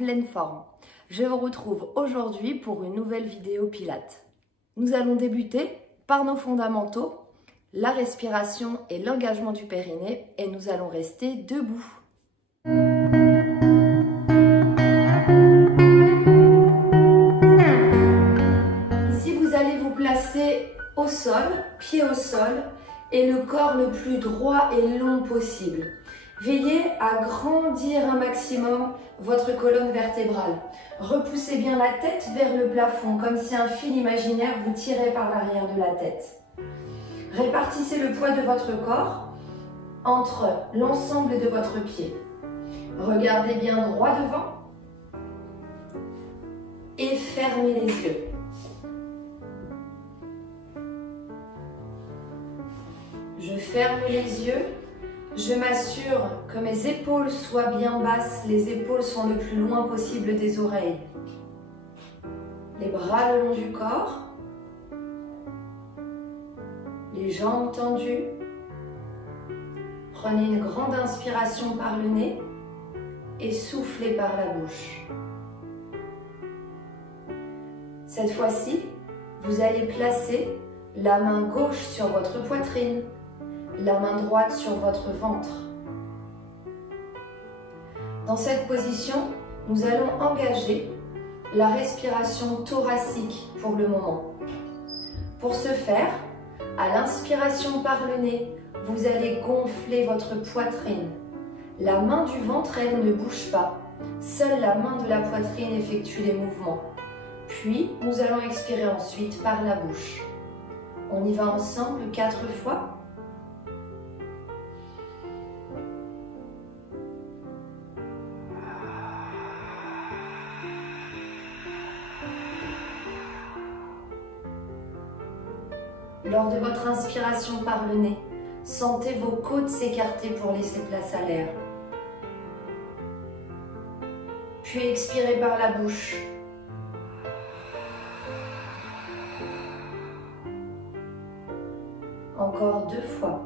pleine forme. Je vous retrouve aujourd'hui pour une nouvelle vidéo Pilates. Nous allons débuter par nos fondamentaux, la respiration et l'engagement du périnée, et nous allons rester debout. Ici, vous allez vous placer au sol, pied au sol, et le corps le plus droit et long possible. Veillez à grandir un maximum votre colonne vertébrale. Repoussez bien la tête vers le plafond, comme si un fil imaginaire vous tirait par l'arrière de la tête. Répartissez le poids de votre corps entre l'ensemble de votre pied. Regardez bien droit devant et fermez les yeux. Je ferme les yeux. Je m'assure que mes épaules soient bien basses, les épaules sont le plus loin possible des oreilles. Les bras le long du corps, les jambes tendues. Prenez une grande inspiration par le nez et soufflez par la bouche. Cette fois-ci, vous allez placer la main gauche sur votre poitrine, la main droite sur votre ventre. Dans cette position, nous allons engager la respiration thoracique pour le moment. Pour ce faire, à l'inspiration par le nez, vous allez gonfler votre poitrine. La main du ventre, elle ne bouge pas. Seule la main de la poitrine effectue les mouvements. Puis, nous allons expirer ensuite par la bouche. On y va ensemble 4 fois. Lors de votre inspiration par le nez, sentez vos côtes s'écarter pour laisser place à l'air. Puis expirez par la bouche. Encore 2 fois.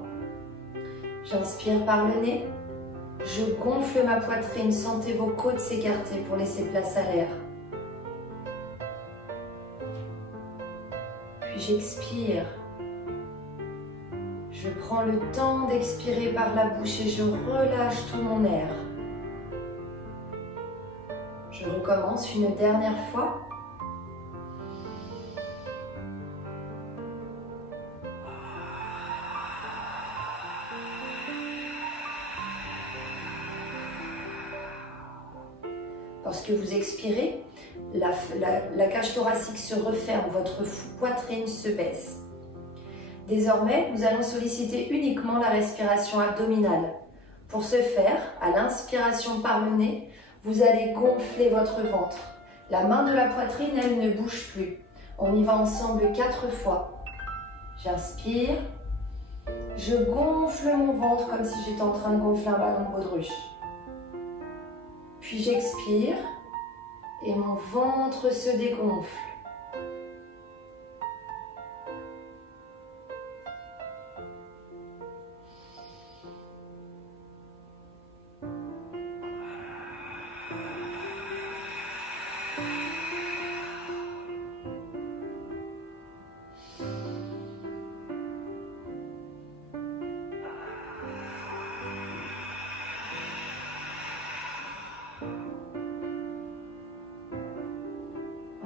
J'inspire par le nez. Je gonfle ma poitrine. Sentez vos côtes s'écarter pour laisser place à l'air. Puis j'expire. Je prends le temps d'expirer par la bouche et je relâche tout mon air. Je recommence une dernière fois. Lorsque vous expirez, la cage thoracique se referme, votre poitrine se baisse. Désormais, nous allons solliciter uniquement la respiration abdominale. Pour ce faire, à l'inspiration par le nez, vous allez gonfler votre ventre. La main de la poitrine, elle ne bouge plus. On y va ensemble 4 fois. J'inspire. Je gonfle mon ventre comme si j'étais en train de gonfler un ballon de baudruche. Puis j'expire et mon ventre se dégonfle.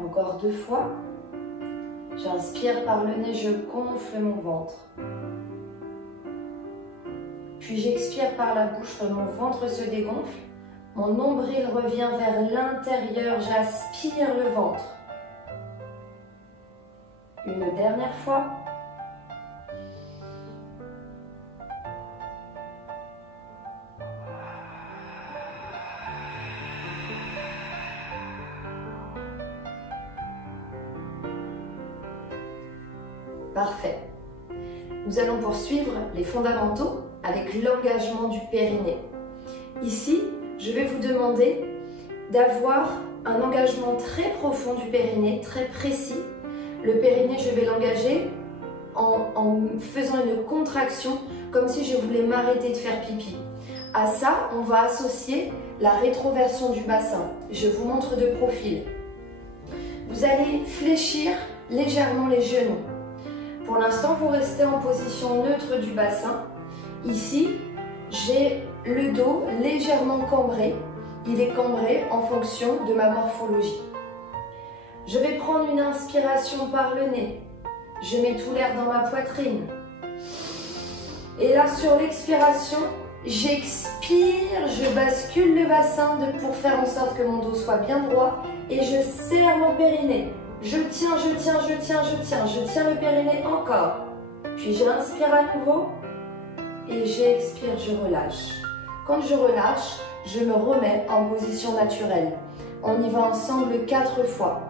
Encore 2 fois. J'inspire par le nez, je gonfle mon ventre. Puis j'expire par la bouche, mon ventre se dégonfle. Mon nombril revient vers l'intérieur, j'aspire le ventre. Une dernière fois. Parfait. Nous allons poursuivre les fondamentaux avec l'engagement du périnée. Ici, je vais vous demander d'avoir un engagement très profond du périnée, très précis. Le périnée, je vais l'engager en faisant une contraction comme si je voulais m'arrêter de faire pipi. À ça, on va associer la rétroversion du bassin. Je vous montre de profil. Vous allez fléchir légèrement les genoux. Pour l'instant, vous restez en position neutre du bassin. Ici, j'ai le dos légèrement cambré. Il est cambré en fonction de ma morphologie. Je vais prendre une inspiration par le nez. Je mets tout l'air dans ma poitrine. Et là, sur l'expiration, j'expire, je bascule le bassin pour faire en sorte que mon dos soit bien droit et je serre mon périnée. Je tiens, je tiens, je tiens, je tiens, je tiens le périnée encore. Puis j'inspire à nouveau et j'expire, je relâche. Quand je relâche, je me remets en position naturelle. On y va ensemble 4 fois.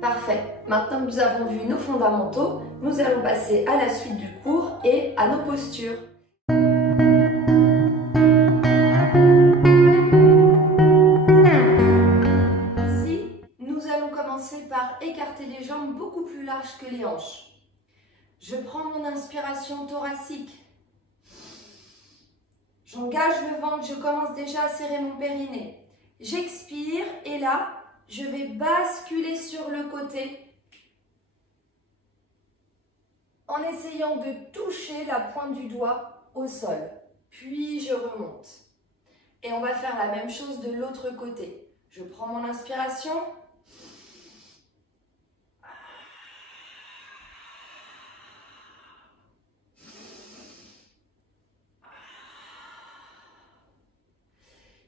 Parfait. Maintenant que nous avons vu nos fondamentaux, nous allons passer à la suite du cours et à nos postures. Ici, nous allons commencer par écarter les jambes beaucoup plus larges que les hanches. Je prends mon inspiration thoracique. J'engage le ventre, je commence déjà à serrer mon périnée. J'expire et là, je vais basculer sur le côté en essayant de toucher la pointe du doigt au sol. Puis je remonte. Et on va faire la même chose de l'autre côté. Je prends mon inspiration.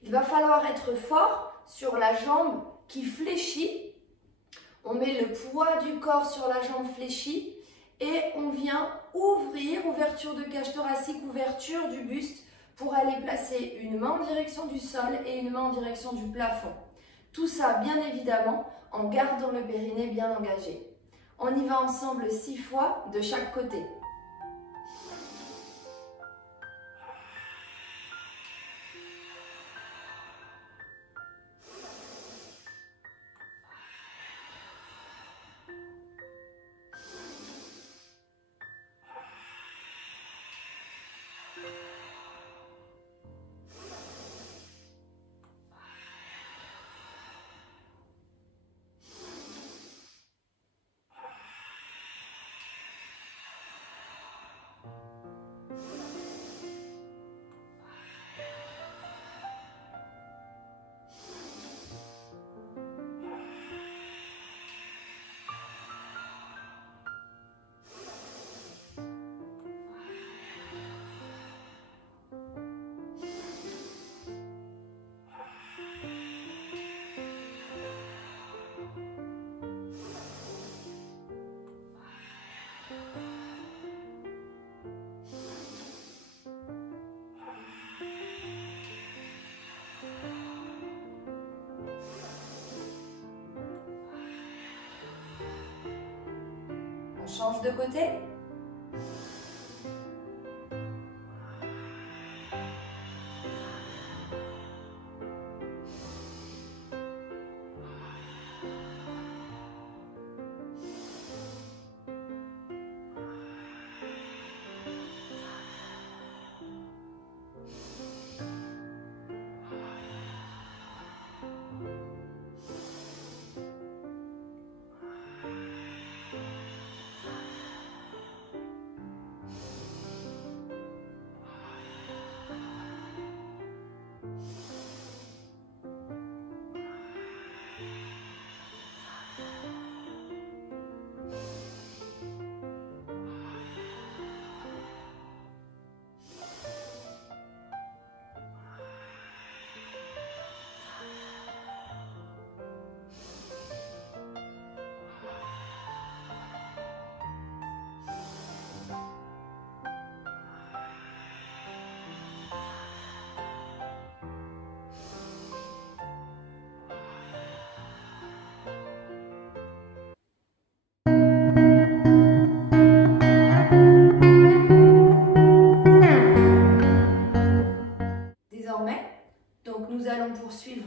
Il va falloir être fort sur la jambe qui fléchit. On met le poids du corps sur la jambe fléchie et on vient ouvrir, ouverture de cage thoracique, ouverture du buste pour aller placer une main en direction du sol et une main en direction du plafond. Tout ça, bien évidemment, en gardant le périnée bien engagé. On y va ensemble 6 fois de chaque côté. On change de côté.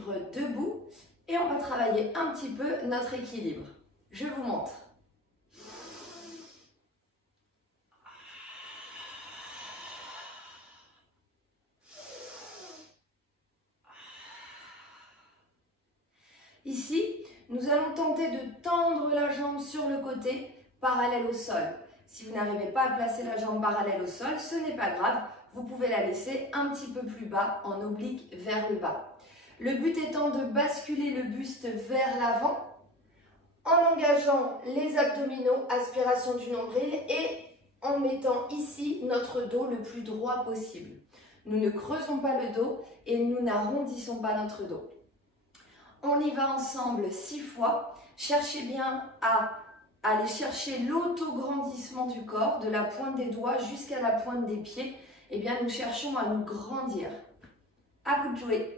suivre debout et on va travailler un petit peu notre équilibre. Je vous montre. Ici, nous allons tenter de tendre la jambe sur le côté, parallèle au sol. Si vous n'arrivez pas à placer la jambe parallèle au sol, ce n'est pas grave, vous pouvez la laisser un petit peu plus bas, en oblique vers le bas. Le but étant de basculer le buste vers l'avant, en engageant les abdominaux, aspiration du nombril et en mettant ici notre dos le plus droit possible. Nous ne creusons pas le dos et nous n'arrondissons pas notre dos. On y va ensemble 6 fois. Cherchez bien à aller chercher l'autograndissement du corps, de la pointe des doigts jusqu'à la pointe des pieds. Eh bien, nous cherchons à nous grandir. À vous de jouer.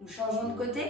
Nous changeons de côté.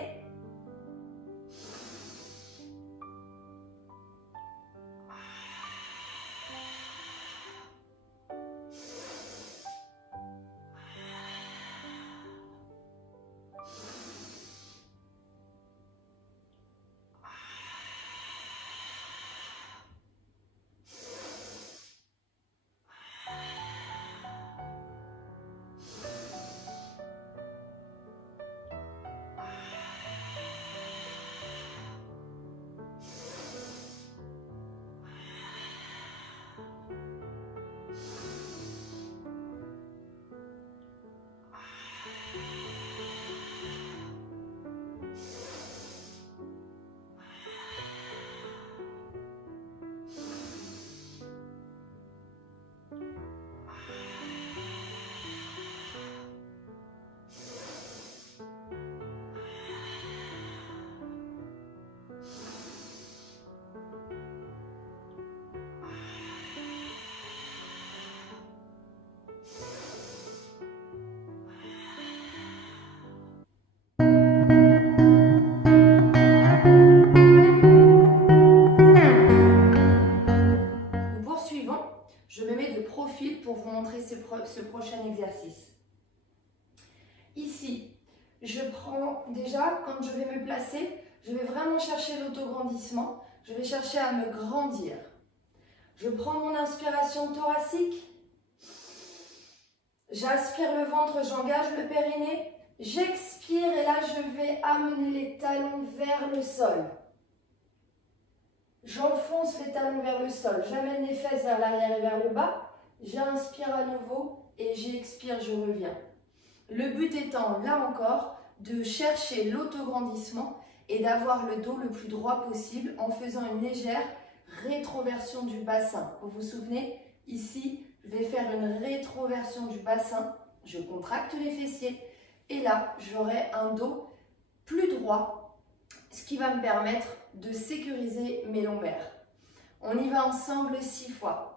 Pour vous montrer ce prochain exercice. Ici, je prends déjà, quand je vais me placer, je vais vraiment chercher l'autograndissement, je vais chercher à me grandir. Je prends mon inspiration thoracique, j'aspire le ventre, j'engage le périnée, j'expire et là je vais amener les talons vers le sol. J'enfonce les talons vers le sol, j'amène les fesses vers l'arrière et vers le bas. J'inspire à nouveau et j'expire, je reviens. Le but étant, là encore, de chercher l'autograndissement et d'avoir le dos le plus droit possible en faisant une légère rétroversion du bassin. Vous vous souvenez, ici, je vais faire une rétroversion du bassin, je contracte les fessiers et là, j'aurai un dos plus droit, ce qui va me permettre de sécuriser mes lombaires. On y va ensemble 6 fois.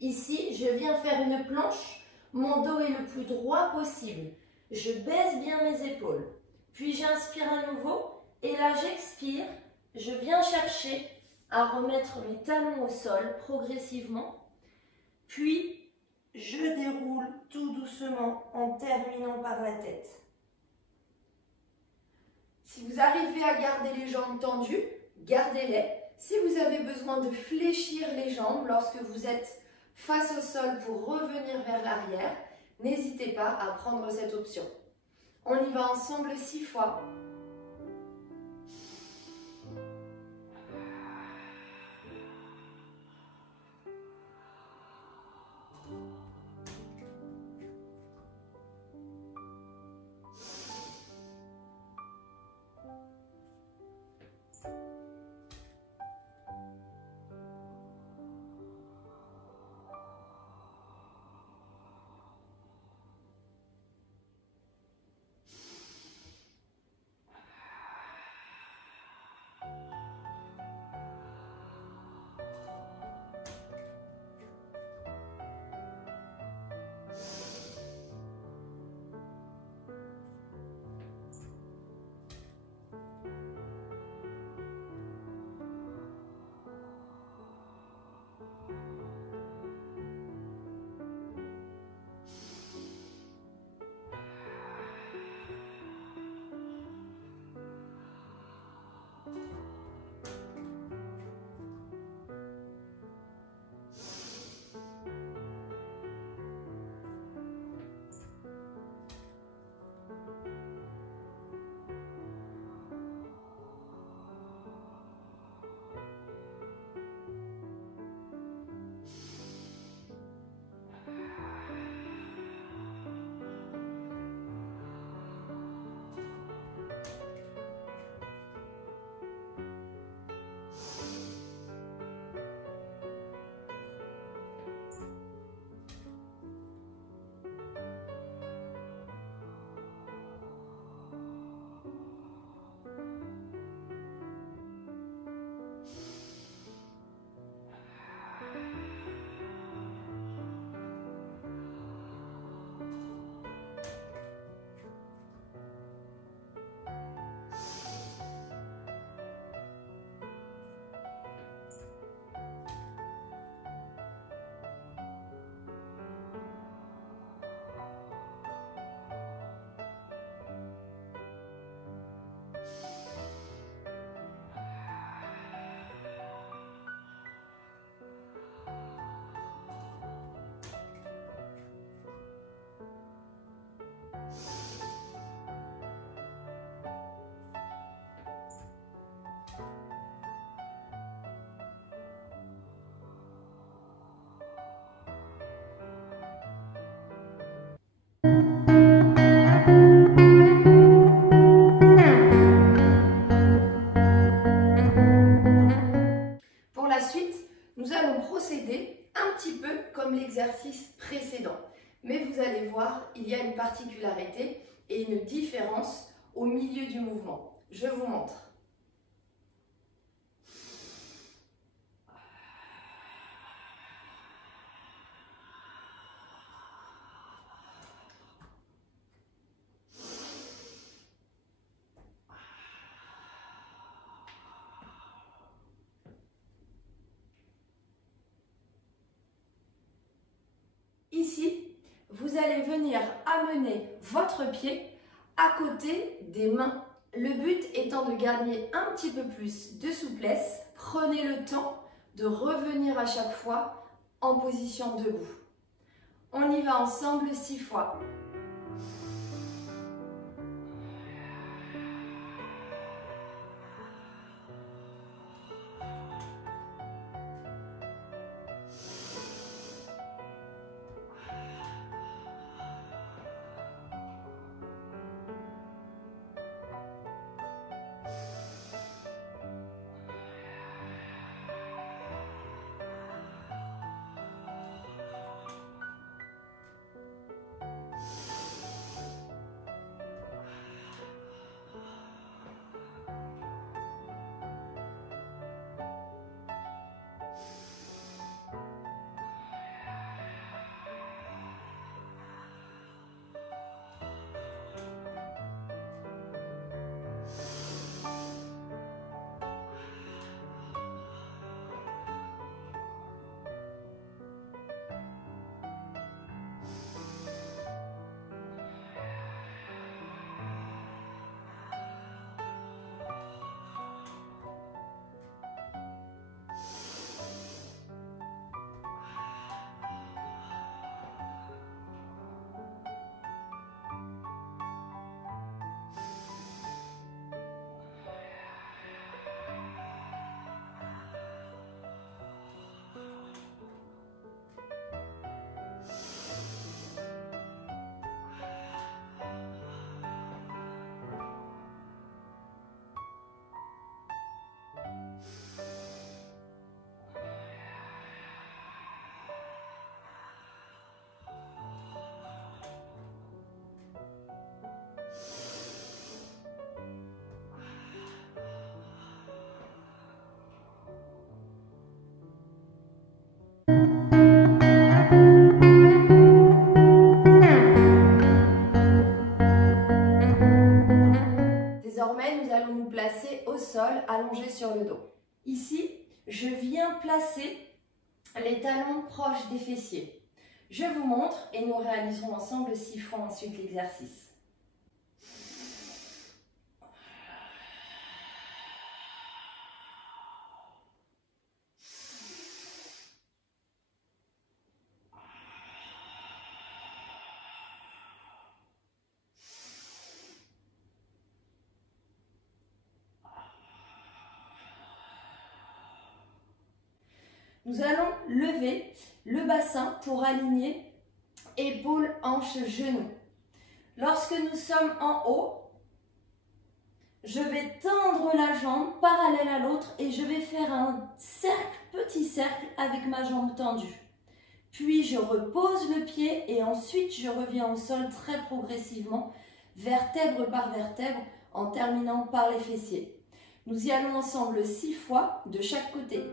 Ici, je viens faire une planche, mon dos est le plus droit possible. Je baisse bien mes épaules. Puis j'inspire à nouveau et là j'expire. Je viens chercher à remettre mes talons au sol progressivement. Puis je déroule tout doucement en terminant par la tête. Si vous arrivez à garder les jambes tendues, gardez-les. Si vous avez besoin de fléchir les jambes lorsque vous êtes face au sol pour revenir vers l'arrière, n'hésitez pas à prendre cette option. On y va ensemble 6 fois. Nous allons procéder un petit peu comme l'exercice précédent. Mais vous allez voir, il y a une particularité et une différence au milieu du mouvement. Je vous montre. Ici, vous allez venir amener votre pied à côté des mains. Le but étant de gagner un petit peu plus de souplesse. Prenez le temps de revenir à chaque fois en position debout. On y va ensemble 6 fois. après, nous allons nous placer au sol, allongés sur le dos. Ici, je viens placer les talons proches des fessiers. Je vous montre et nous réaliserons ensemble 6 fois ensuite l'exercice. Nous allons lever le bassin pour aligner épaules, hanches, genoux. Lorsque nous sommes en haut, je vais tendre la jambe parallèle à l'autre et je vais faire un cercle, petit cercle avec ma jambe tendue. Puis je repose le pied et ensuite je reviens au sol très progressivement, vertèbre par vertèbre, en terminant par les fessiers. Nous y allons ensemble 6 fois de chaque côté.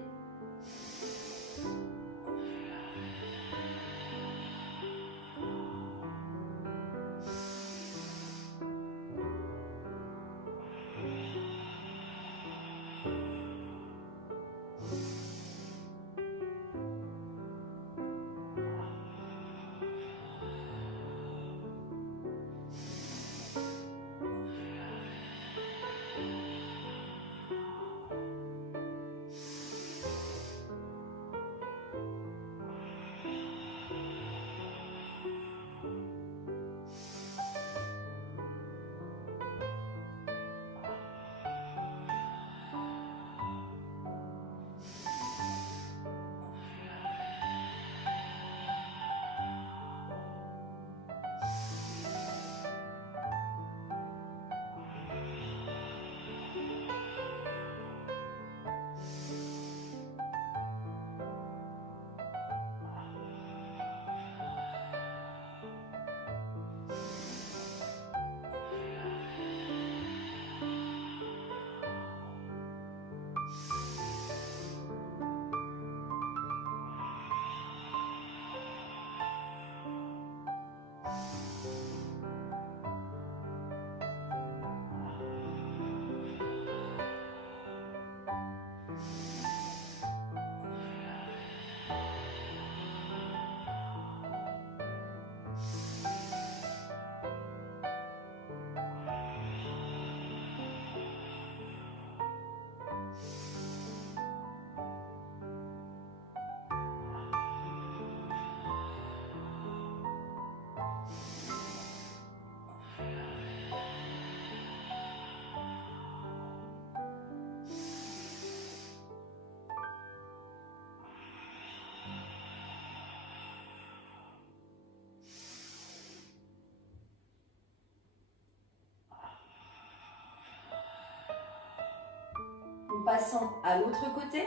Nous passons à l'autre côté.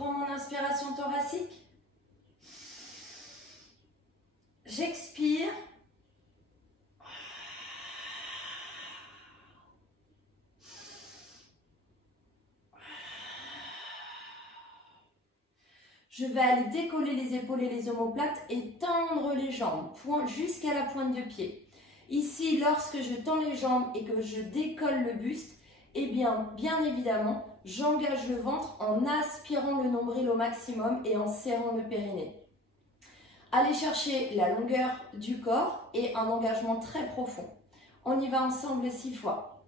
prends mon inspiration thoracique. J'expire. Je vais aller décoller les épaules et les omoplates et tendre les jambes jusqu'à la pointe de pied. Ici, lorsque je tends les jambes et que je décolle le buste, eh bien évidemment, j'engage le ventre en aspirant le nombril au maximum et en serrant le périnée. Allez chercher la longueur du corps et un engagement très profond. On y va ensemble 6 fois.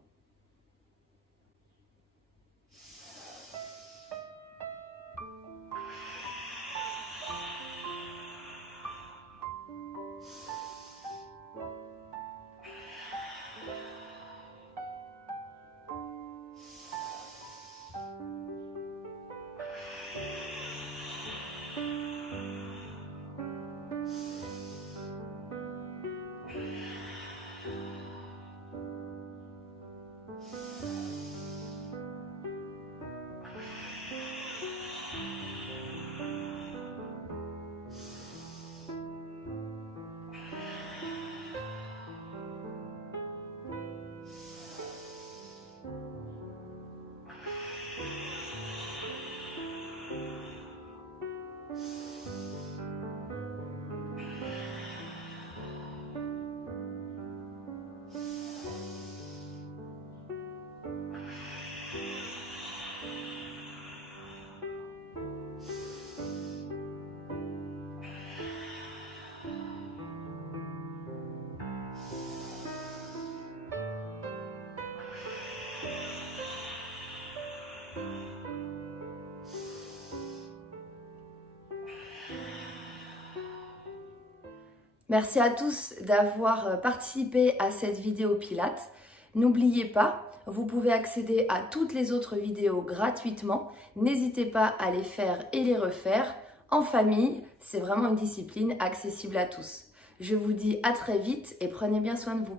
Merci à tous d'avoir participé à cette vidéo Pilates. N'oubliez pas, vous pouvez accéder à toutes les autres vidéos gratuitement. N'hésitez pas à les faire et les refaire en famille. C'est vraiment une discipline accessible à tous. Je vous dis à très vite et prenez bien soin de vous.